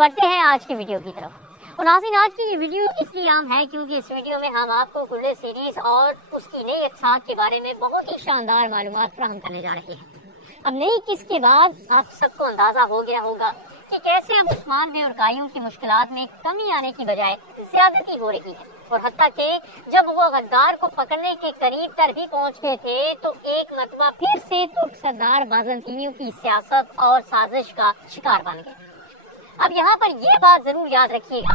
बढ़ते हैं आज की वीडियो की तरफ। और नाज़रीन, आज की ये वीडियो इसलिए आम है क्योंकि इस वीडियो में हम आपको कुल्ले सीरीज और उसकी नई एपिसोड के बारे में बहुत ही शानदार मालूमात फराहम करने जा रहे हैं। अब नई किस्त के बाद आप सबको अंदाजा हो गया होगा कि कैसे अब उस्मान बे और कायू की मुश्किलात में कमी आने की बजाय ज्यादती हो रही है। और हत्ता के जब वो गद्दार को पकड़ने के करीब तर भी पहुंच गए थे तो एक मरतबा फिर से तुर्क सरदार बाज़ंतीनियों की सियासत और साजिश का शिकार बन गए। अब यहाँ पर ये बात जरूर याद रखिएगा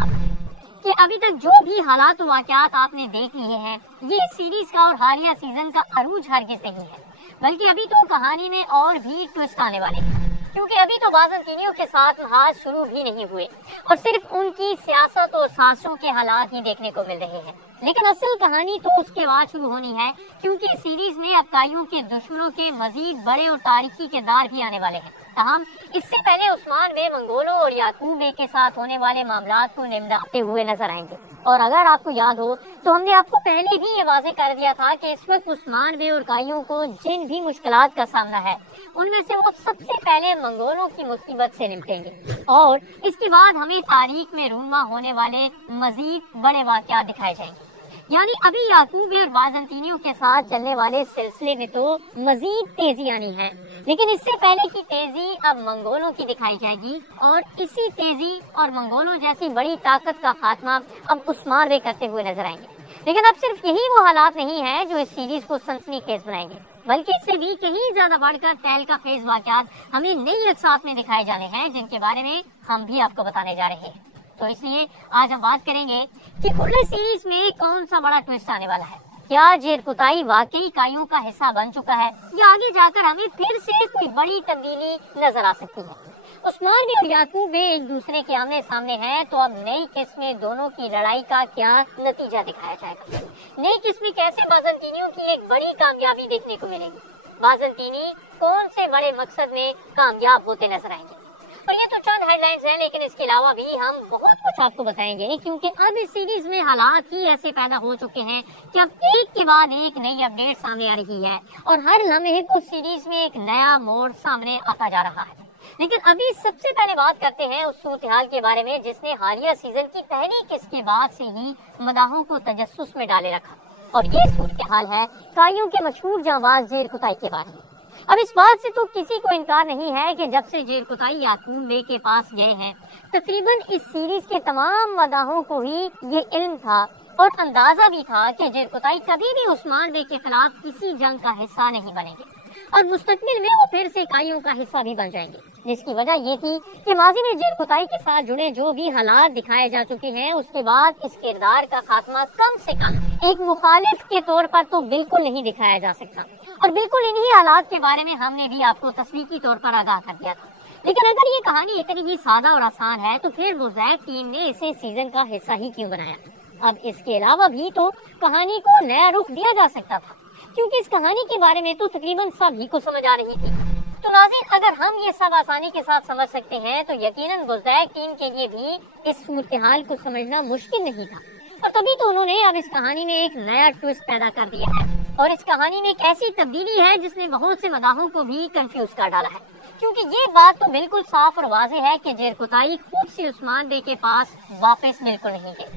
कि अभी तक जो भी हालात और वाक़यात आपने देख लिए हैं, ये सीरीज का और हालिया सीजन का अरूज हरगिज़ नहीं है, बल्कि अभी तो कहानी में और भी ट्विस्ट आने वाले हैं। क्योंकि अभी तो बाज़ंतीनियों के साथ महाज शुरू भी नहीं हुए और सिर्फ उनकी सियासत और साजिशों के हालात ही देखने को मिल रहे हैं। लेकिन असल कहानी तो उसके बाद शुरू होनी है, क्योंकि सीरीज में अब कायू के दुश्मनों के मजीद बड़े और तारीखी किरदार भी आने वाले हैं। तमाम इससे पहले उस्मान बे मंगोलों और याकूब बे के साथ होने वाले मामलात को निमटाते हुए नजर आएंगे। और अगर आपको याद हो तो हमने आपको पहले भी ये वाज़ेह कर दिया था कि इस वक्त उस्मान बे और कायू को जिन भी मुश्किलात का सामना है, उनमें से वो सबसे पहले मंगोलों की मुसीबत से निपटेंगे और इसके बाद हमें तारीख में रूनमा होने वाले मजीद बड़े वाक़यात दिखाए जाएंगे। यानी अभी याकूब और बाज़ंतीनियों के साथ चलने वाले सिलसिले में तो मजीद तेजी आनी है, लेकिन इससे पहले की तेजी अब मंगोलों की दिखाई जाएगी और इसी तेजी और मंगोलों जैसी बड़ी ताकत का खात्मा अब उस्मान बे करते हुए नजर आएंगे। लेकिन अब सिर्फ यही वो हालात नहीं है जो इस सीरीज को सनसनीखेज बनाएंगे, बल्कि इससे भी कहीं ज्यादा बढ़कर तहलका खेज वाक़यात हमें नई अक़सात में दिखाए जाने हैं, जिनके बारे में हम भी आपको बताने जा रहे हैं। तो इसलिए आज हम बात करेंगे कि कुल्ले सीरीज में कौन सा बड़ा ट्विस्ट आने वाला है। क्या जेरकुताई वाकई कायू का हिस्सा बन चुका है या आगे जाकर हमें फिर से कोई बड़ी तब्दीली नजर आ सकती है। उस्मान बे और याकूब बे एक दूसरे के आमने सामने हैं, तो अब नई किस्त में दोनों की लड़ाई का क्या नतीजा दिखाया जाएगा। नई किस्त में कैसे बाज़ंतीनियों की एक बड़ी कामयाबी देखने को मिलेगी, बाज़ंतीनी कौन से बड़े मकसद में कामयाब होते नजर आएंगे। और ये तो चंद हेडलाइंस हैं, लेकिन इसके अलावा भी हम बहुत कुछ आपको बताएंगे, क्योंकि अब इस सीरीज में हालात ही ऐसे पैदा हो चुके हैं कि अब एक के बाद एक नई अपडेट सामने आ रही है और हर लम्हे को सीरीज में एक नया मोड़ सामने आता जा रहा है। लेकिन अभी सबसे पहले बात करते हैं उस सूरत हाल के बारे में जिसने हालिया सीजन की पहली किस्त के बाद से ही मदाहों को तजस्सुस में डाले रखा, और ये सूरत हाल है कायू के मशहूर जांबाज जेरकुताई के बारे में। अब इस बात से तो किसी को इनकार नहीं है कि जब से जेरकुताई याकूब बे के पास गए हैं, तकरीबन इस सीरीज के तमाम मदाहों को ही ये इल्म था और अंदाजा भी था कि जेरकुताई कभी भी उस्मान बे के खिलाफ किसी जंग का हिस्सा नहीं बनेंगे और मुस्तकबिल में वो फिर से कायू का हिस्सा भी बन जाएंगे। जिसकी वजह ये थी कि माजी में जेरकुताई के साथ जुड़े जो भी हालात दिखाए जा चुके हैं, उसके बाद इस किरदार का खात्मा कम से कम एक मुखालिफ के तौर पर तो बिल्कुल नहीं दिखाया जा सकता। और बिल्कुल इन्हीं हालात के बारे में हमने भी आपको तस्वीरी तौर पर आगाह कर दिया था। लेकिन अगर ये कहानी इतनी ही सादा और आसान है तो फिर मोज़ैक टीम ने इसे सीजन का हिस्सा ही क्यों बनाया। अब इसके अलावा भी तो कहानी को नया रुख दिया जा सकता था, क्योंकि इस कहानी के बारे में तो तकरीबन सभी को समझ आ रही थी। तो नाज़रीन, अगर हम ये सब आसानी के साथ समझ सकते हैं तो यकीनन मोज़ैक टीम के लिए भी इस सूरत-ए-हाल को समझना मुश्किल नहीं था। और तभी तो उन्होंने अब इस कहानी में एक नया ट्विस्ट पैदा कर दिया है और इस कहानी में एक ऐसी तब्दीली है जिसने बहुत से मदाहों को भी कंफ्यूज कर डाला है। क्योंकि ये बात तो बिल्कुल साफ और वाज़ेह है कि जेरकुताई खुद से उस्मान बे के पास वापस बिल्कुल नहीं गए,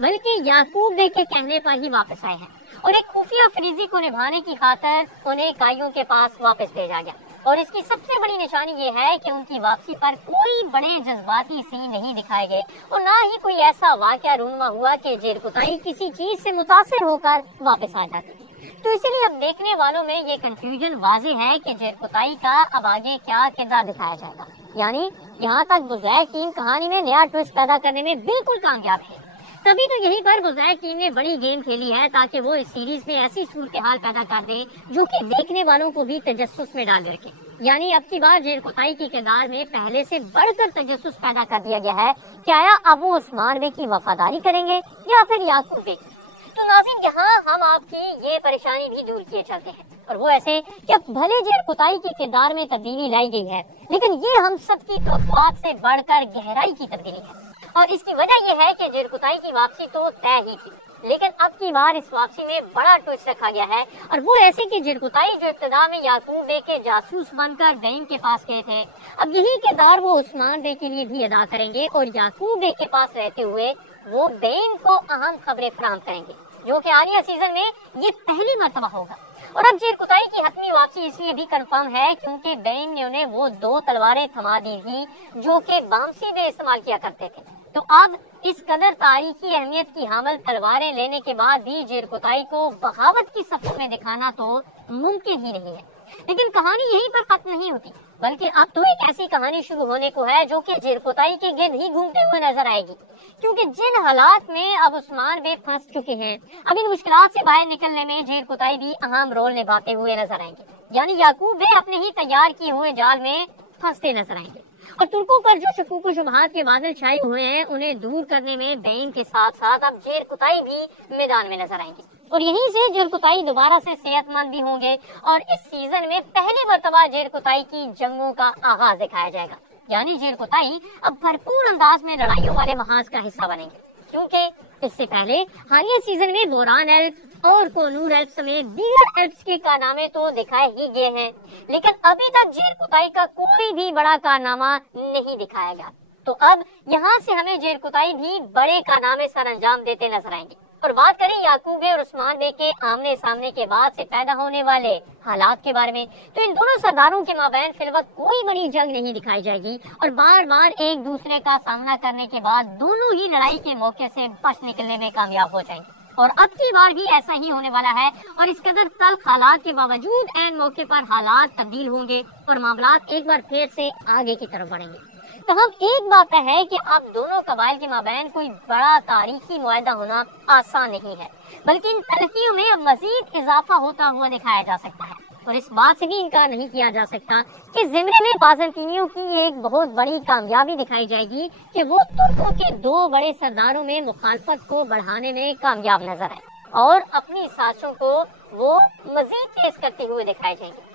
बल्कि याकूब बे के कहने पर ही वापस आए हैं और एक खुफिया फरीजी को निभाने की खातिर उन्हें कायू के पास वापस भेजा गया। और इसकी सबसे बड़ी निशानी ये है कि उनकी वापसी पर कोई बड़े जज्बाती सीन नहीं दिखाए गए और ना ही कोई ऐसा वाक़या रूनमा हुआ कि जेरकुताई किसी चीज से मुतासिर होकर वापस आ जाती। तो इसलिए अब देखने वालों में ये कंफ्यूजन वाज़ेह है कि जेरकुताई का अब आगे क्या किरदार दिखाया जाएगा। यानी यहाँ तक मोज़ैक टीम कहानी में नया ट्विस्ट पैदा करने में बिल्कुल कामयाब है। तभी तो यहीं पर मोज़ैक टीम ने बड़ी गेम खेली है ताकि वो इस सीरीज में ऐसी सूरत हाल पैदा कर दे जो कि देखने वालों को भी तजस्सुस में डाल रखे। यानी अब की बार जेरकुताई के किरदार में पहले से बढ़कर तजस्सुस पैदा कर दिया गया है कि आया अब वो उस्मान बे की वफादारी करेंगे या फिर याकूब बे की। तो नाज़रीन, यहाँ हम आपकी ये परेशानी भी दूर किए चलते हैं, और वो ऐसे कि अब भले जेरकुताई के किरदार में तब्दीली लाई गई है, लेकिन ये हम सबकी तवक्कुआत से बढ़कर गहराई की तब्दीली है। और इसकी वजह यह है कि जेरकुताई की वापसी तो तय ही थी, لیکن اب کی بار اس واپسی میں بڑا ٹوسٹ رکھا گیا ہے، اور وہ ایسے کہ جرقطائی جو ابتدا میں یعقوب بے کے جاسوس بن کر بین کے پاس گئے تھے، اب یہی کردار وہ عثمان بے کے لیے بھی ادا کریں گے، اور یعقوب بے کے پاس رہتے ہوئے وہ بین کو اہم خبریں فراہم کریں گے، جو کہ آریہ سیزن میں یہ پہلی مرتبہ ہوگا۔ اور اب جرقطائی کی حتمی واپسی اس لیے بھی کنفرم ہے کیونکہ بین نے انہیں وہ 2 تلواریں تھما دی تھی جو کہ بامسی بے استعمال کیا کرتے تھے، تو اب اس قدر تاریخی اہمیت کی حامل تلواریں لینے کے بعد بھی جرقطائی کو بغاوت کی صف میں دکھانا تو ممکن ہی نہیں ہے۔ لیکن کہانی یہیں پر ختم نہیں ہوتی، بلکہ اب تو ایک ایسی کہانی شروع ہونے کو ہے جو کہ جرقطائی کے گرد ہی گھومتے ہوئے نظر آئے گی، کیونکہ جن حالات میں اب عثمان بے پھنس چکے ہیں، اب ان مشکلات سے باہر نکلنے میں جرقطائی بھی اہم رول نبھاتے ہوئے نظر آئیں گے، یعنی یعقوب بے اپنے ہی تیار کیے ہوئے جال میں پھنستے نظر آئیں گے، اور ترکوں پر جو شکوک و شبہات کے بادل چھائے ہوئے ہیں انہیں دور کرنے میں بین کے ساتھ ساتھ اب جرقطائی بھی میدان میں نظر آئیں گے، اور یہیں سے جرقطائی دوبارہ سے صحت مند بھی ہوں گے، اور اس سیزن میں پہلی مرتبہ جرقطائی کی جنگوں کا آغاز دکھایا جائے گا، یعنی جرقطائی اب بھرپور انداز میں لڑائیوں والے محاذ کا حصہ بنیں گے، کیونکہ اس سے پہلے حالیہ سیزن میں بوران ایلف اور کونور ایلف سمیت دیگر ایلفز کے کارنامے تو دکھائے ہی گئے ہیں، لیکن ابھی تک جرقطائی کا کوئی بھی بڑا کارنامہ نہیں دکھایا گیا، تو اب یہاں سے ہمیں جرقطائی بھی بڑے کارنامے سر انجام دیتے نظر آئیں گے۔ اور بات کریں یعقوب بے اور عثمان بے کے آمنے سامنے کے بعد سے پیدا ہونے والے حالات کے بارے میں، تو ان دونوں سرداروں کے مابین فی الوقت کوئی بڑی جنگ نہیں دکھائی جائے گی، اور بار بار ایک دوسرے کا سامنا کرنے کے بعد دونوں ہی لڑائی کے موقع سے بچ نکلنے میں کامیاب ہو جائیں گے، اور اب کی بار بھی ایسا ہی ہونے والا ہے، اور اس قدر تلخ حالات کے باوجود عین موقع پر حالات تبدیل ہوں گے اور معاملات ایک بار پھر سے آگے کی طرف بڑھیں گے۔ تو ہم ایک بات طے ہے کہ اب دونوں قبائل کے مابین کوئی بڑا تاریخی معاہدہ ہونا آسان نہیں ہے، بلکہ ان تلخیوں میں اب مزید اضافہ ہوتا ہوا دکھایا جا سکتا ہے، اور اس بات سے بھی انکار نہیں کیا جا سکتا کہ زمرے میں بازنطینیوں کی ایک بہت بڑی کامیابی دکھائی جائے گی کہ وہ ترکوں کے 2 بڑے سرداروں میں مخالفت کو بڑھانے میں کامیاب نظر آئے، اور اپنی سازشوں کو وہ مزید تیز کرتے ہوئے دکھائے جائیں گے۔